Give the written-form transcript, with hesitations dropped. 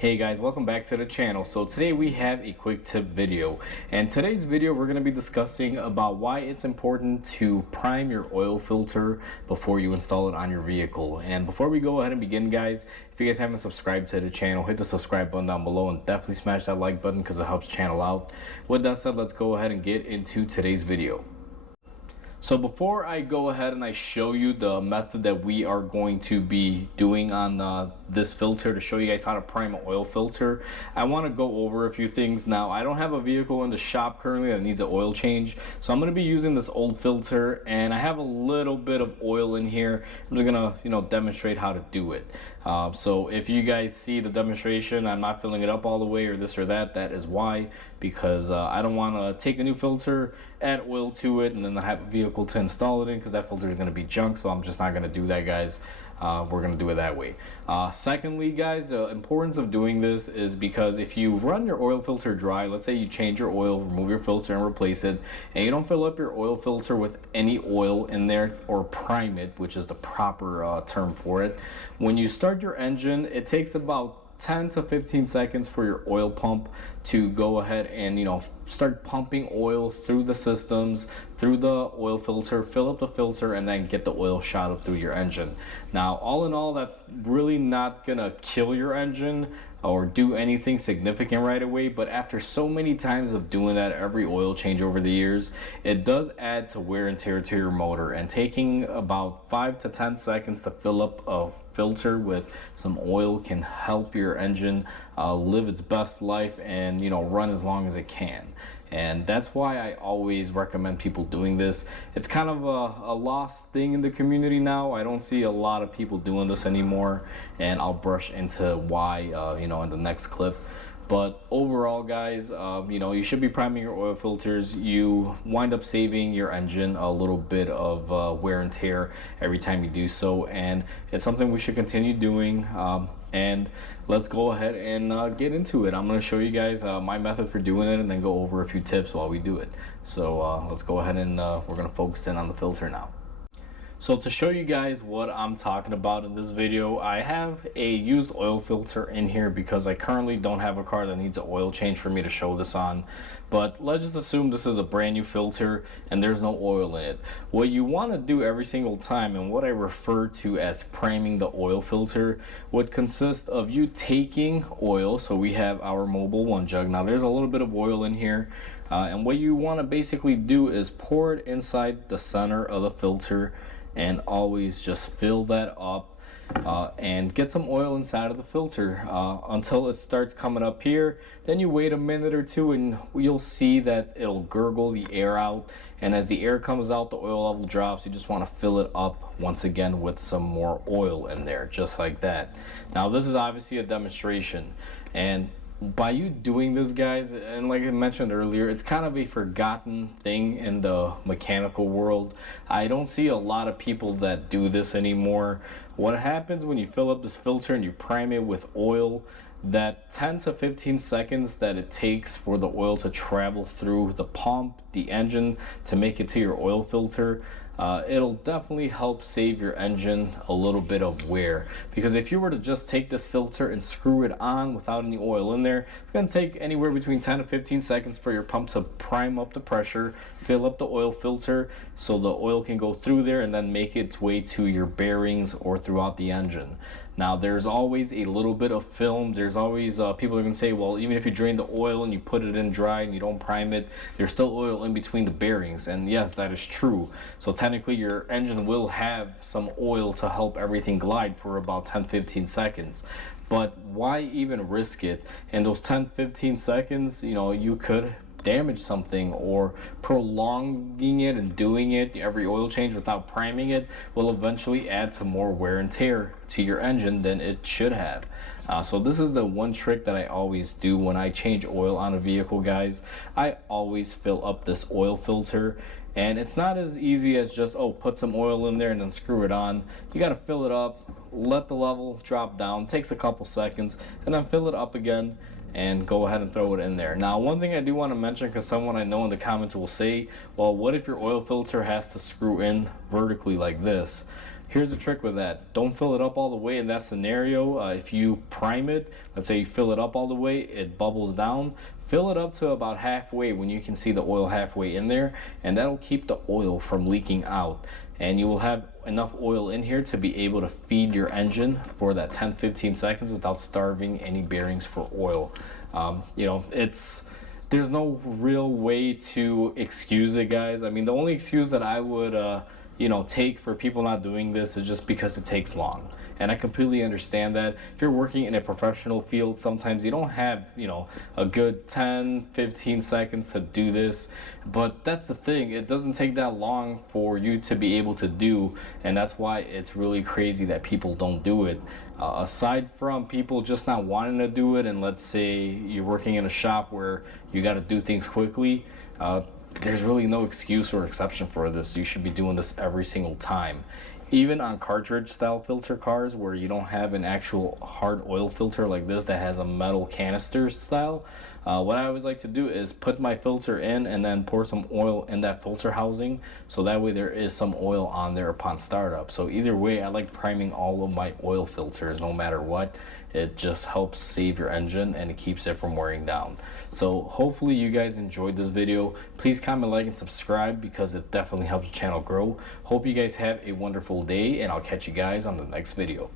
Hey guys, welcome back to the channel. So today we have a quick tip video, and today's video we're going to be discussing about why it's important to prime your oil filter before you install it on your vehicle. And before we go ahead and begin, guys, if you guys haven't subscribed to the channel, hit the subscribe button down below and definitely smash that like button because it helps channel out. With that said, let's go ahead and get into today's video. So before I go ahead and I show you the method that we are going to be doing on this filter to show you guys how to prime an oil filter, I want to go over a few things. Now, I don't have a vehicle in the shop currently that needs an oil change, so I'm going to be using this old filter, and I have a little bit of oil in here. I'm just going to demonstrate how to do it. So if you guys see the demonstration, I'm not filling it up all the way or this or that. That is why, because I don't want to take a new filter, add oil to it, and then have a vehicle to install it in, because that filter is going to be junk. So I'm just not going to do that, guys. We're going to do it that way. Secondly, guys, the importance of doing this is because if you run your oil filter dry, let's say you change your oil, remove your filter and replace it, and you don't fill up your oil filter with any oil in there or prime it, which is the proper term for it, when you start your engine, it takes about 10 to 15 seconds for your oil pump to go ahead and start pumping oil through the systems, through the oil filter, fill up the filter, and then get the oil shot up through your engine. Now, all in all, that's really not gonna kill your engine or do anything significant right away, but after so many times of doing that, every oil change over the years, it does add to wear and tear to your motor. And taking about 5 to 10 seconds to fill up a filter with some oil can help your engine live its best life and run as long as it can. And that's why I always recommend people doing this. It's kind of a lost thing in the community now. I don't see a lot of people doing this anymore, and I'll brush into why in the next clip. But overall, guys, you should be priming your oil filters. You wind up saving your engine a little bit of wear and tear every time you do so, and it's something we should continue doing. And let's go ahead and get into it. I'm going to show you guys my method for doing it, and then go over a few tips while we do it. So let's go ahead and we're going to focus in on the filter now. So to show you guys what I'm talking about in this video, I have a used oil filter in here because I currently don't have a car that needs an oil change for me to show this on. But let's just assume this is a brand new filter and there's no oil in it. What you want to do every single time, and what I refer to as priming the oil filter, would consist of you taking oil. So we have our Mobil 1 jug. Now there's a little bit of oil in here. And what you want to basically do is pour it inside the center of the filter, and always just fill that up and get some oil inside of the filter until it starts coming up here. Then you wait a minute or two and you'll see that it'll gurgle the air out, and as the air comes out, the oil level drops. You just want to fill it up once again with some more oil in there, just like that. Now this is obviously a demonstration, and by you doing this, guys, and like I mentioned earlier, it's kind of a forgotten thing in the mechanical world. I don't see a lot of people that do this anymore. What happens when you fill up this filter and you prime it with oil, that 10 to 15 seconds that it takes for the oil to travel through the pump, the engine, to make it to your oil filter, it'll definitely help save your engine a little bit of wear. Because if you were to just take this filter and screw it on without any oil in there, it's going to take anywhere between 10 to 15 seconds for your pump to prime up the pressure, fill up the oil filter so the oil can go through there and then make its way to your bearings or throughout the engine. Now there's always a little bit of film. There's always people are going to say, well, even if you drain the oil and you put it in dry and you don't prime it, there's still oil in between the bearings. And yes, that is true. So technically your engine will have some oil to help everything glide for about 10-15 seconds. But why even risk it? In those 10-15 seconds, you could damage something, or prolonging it and doing it every oil change without priming it will eventually add to more wear and tear to your engine than it should have. So this is the one trick that I always do when I change oil on a vehicle, guys. I always fill up this oil filter, and it's not as easy as just put some oil in there and then screw it on. You got to fill it up, let the level drop down, takes a couple seconds, and then fill it up again and go ahead and throw it in there. Now, one thing I do want to mention, because someone I know in the comments will say, well, what if your oil filter has to screw in vertically like this? Here's the trick with that. Don't fill it up all the way in that scenario. If you prime it, let's say you fill it up all the way, it bubbles down. Fill it up to about halfway when you can see the oil halfway in there, and that'll keep the oil from leaking out. And you will have enough oil in here to be able to feed your engine for that 10-15 seconds without starving any bearings for oil. You know, there's no real way to excuse it, guys. I mean, the only excuse that I would you know, take for people not doing this is just because it takes long. And I completely understand that. If you're working in a professional field, sometimes you don't have, you know, a good 10-15 seconds to do this. But that's the thing, it doesn't take that long for you to be able to do, and that's why it's really crazy that people don't do it. Aside from people just not wanting to do it, and let's say you're working in a shop where you got to do things quickly, there's really no excuse or exception for this. You should be doing this every single time. Even on cartridge style filter cars where you don't have an actual hard oil filter like this that has a metal canister style, what I always like to do is put my filter in and then pour some oil in that filter housing, so that way there is some oil on there upon startup. So either way, I like priming all of my oil filters no matter what. It just helps save your engine and it keeps it from wearing down. So hopefully you guys enjoyed this video. Please comment, like, and subscribe because it definitely helps the channel grow. Hope you guys have a wonderful day, and I'll catch you guys on the next video.